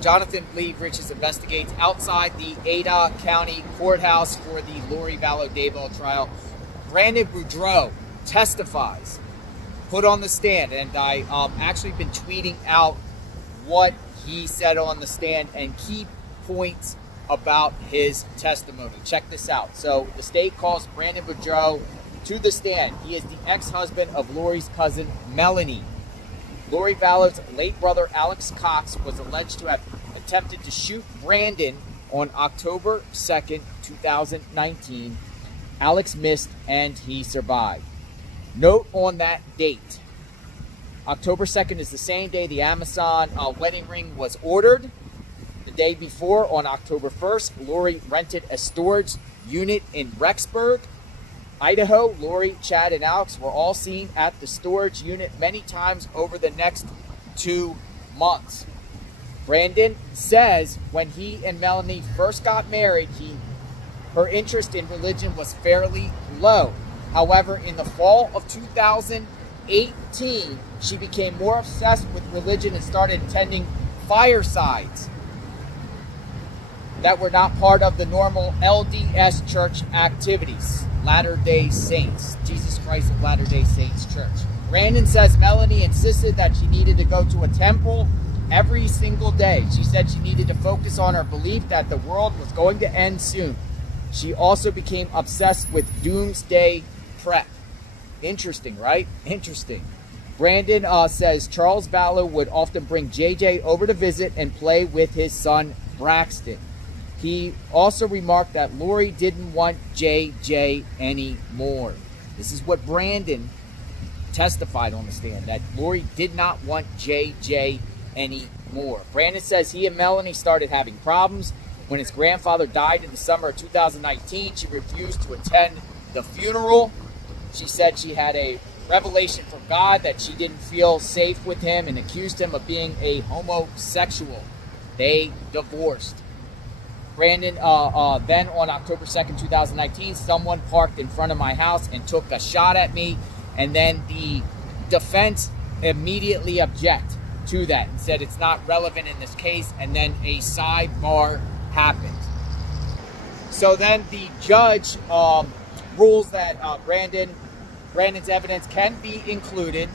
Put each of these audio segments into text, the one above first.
Jonathan Lee Riches investigates outside the Ada County Courthouse for the Lori Vallow Daybell trial. Brandon Boudreaux testifies, put on the stand, and I actually been tweeting out what he said on the stand and key points about his testimony. Check this out. So the state calls Brandon Boudreaux to the stand. He is the ex-husband of Lori's cousin, Melanie. Lori Vallow's late brother, Alex Cox, was alleged to have attempted to shoot Brandon on October 2nd, 2019. Alex missed and he survived. Note on that date, October 2nd is the same day the Amazon wedding ring was ordered. The day before, on October 1st, Lori rented a storage unit in Rexburg, Idaho. Lori, Chad, and Alex were all seen at the storage unit many times over the next 2 months. Brandon says when he and Melanie first got married, her interest in religion was fairly low. However, in the fall of 2018, she became more obsessed with religion and started attending firesides that were not part of the normal LDS church activities. Latter-day Saints, Jesus Christ of Latter-day Saints Church. Brandon says Melanie insisted that she needed to go to a temple every single day. She said she needed to focus on her belief that the world was going to end soon. She also became obsessed with doomsday prep. Interesting, right? Interesting. Brandon says Charles Vallow would often bring JJ over to visit and play with his son Braxton. He also remarked that Lori didn't want JJ anymore. This is what Brandon testified on the stand, that Lori did not want JJ anymore. Brandon says he and Melanie started having problems. When his grandfather died in the summer of 2019, she refused to attend the funeral. She said she had a revelation from God that she didn't feel safe with him and accused him of being a homosexual. They divorced. Brandon, then on October 2nd, 2019, someone parked in front of my house and took a shot at me, and then the defense immediately objected to that and said it's not relevant in this case, and then a sidebar happened. So then the judge rules that Brandon's evidence can be included,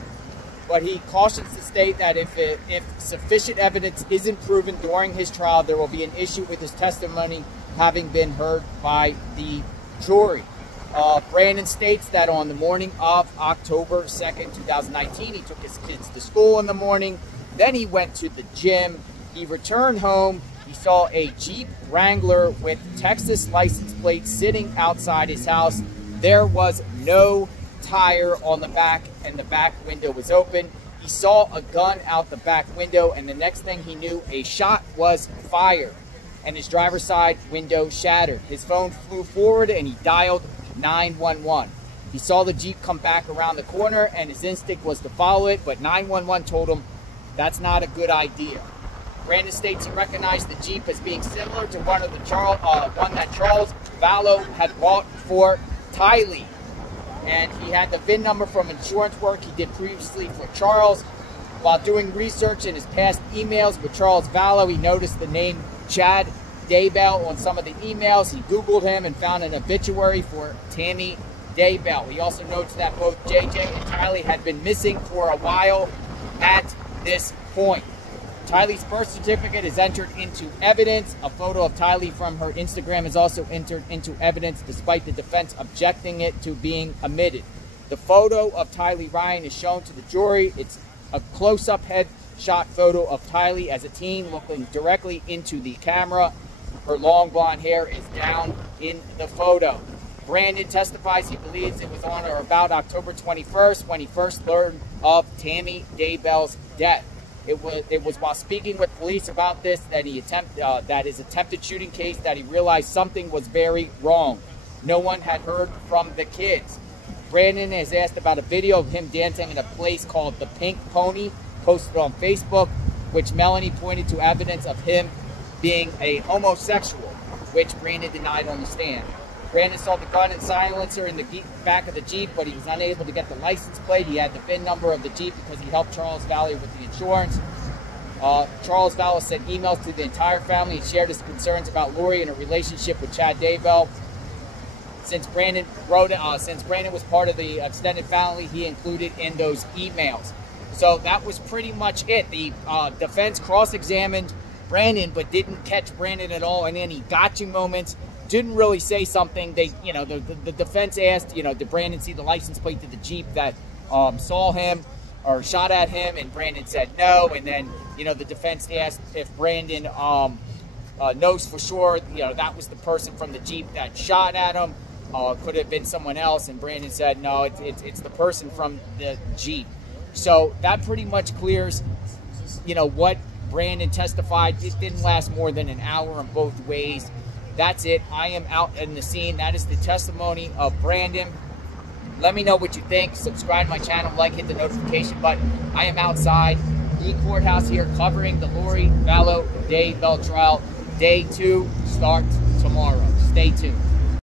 but he cautions the state that if sufficient evidence isn't proven during his trial, there will be an issue with his testimony having been heard by the jury. Brandon states that on the morning of October 2nd, 2019, he took his kids to school in the morning. Then he went to the gym. He returned home. He saw a Jeep Wrangler with Texas license plates sitting outside his house. There was no tire on the back, and the back window was open. He saw a gun out the back window, and the next thing he knew, a shot was fired, and his driver's side window shattered. His phone flew forward, and he dialed 911. He saw the Jeep come back around the corner, and his instinct was to follow it, but 911 told him that's not a good idea. Brandon states he recognized the Jeep as being similar to one that Charles Vallow had bought for Tylee. And he had the VIN number from insurance work he did previously for Charles. While doing research in his past emails with Charles Vallow, he noticed the name Chad Daybell on some of the emails. He Googled him and found an obituary for Tammy Daybell. He also notes that both JJ and Tylee had been missing for a while at this point. Tylee's birth certificate is entered into evidence. A photo of Tylee from her Instagram is also entered into evidence, despite the defense objecting it to being omitted. The photo of Tylee Ryan is shown to the jury. It's a close-up headshot photo of Tylee as a teen looking directly into the camera. Her long blonde hair is down in the photo. Brandon testifies he believes it was on or about October 21st when he first learned of Tammy Daybell's death. It was while speaking with police about this that his attempted shooting case that he realized something was very wrong. No one had heard from the kids. Brandon is asked about a video of him dancing in a place called the Pink Pony, posted on Facebook, which Melanie pointed to evidence of him being a homosexual, which Brandon denied on the stand. Brandon saw the gun and silencer in the back of the Jeep, but he was unable to get the license plate. He had the VIN number of the Jeep because he helped Charles Vallow with the insurance. Charles Vallow sent emails to the entire family and shared his concerns about Lori and her relationship with Chad Daybell. Since Brandon was part of the extended family, he included in those emails. So that was pretty much it. The defense cross-examined Brandon, but didn't catch Brandon at all in any gotcha moments. Didn't really say something. They, the defense asked, did Brandon see the license plate to the Jeep that saw him or shot at him? And Brandon said no. And then, the defense asked if Brandon knows for sure, that was the person from the Jeep that shot at him. Could have been someone else. And Brandon said, no, it's the person from the Jeep. So that pretty much clears, what Brandon testified. It didn't last more than an hour in both ways. That's it. I am out in the scene. That is the testimony of Brandon. Let me know what you think. Subscribe to my channel, hit the notification button. I am outside the courthouse here covering the Lori Vallow Daybell trial. Day 2 starts tomorrow. Stay tuned.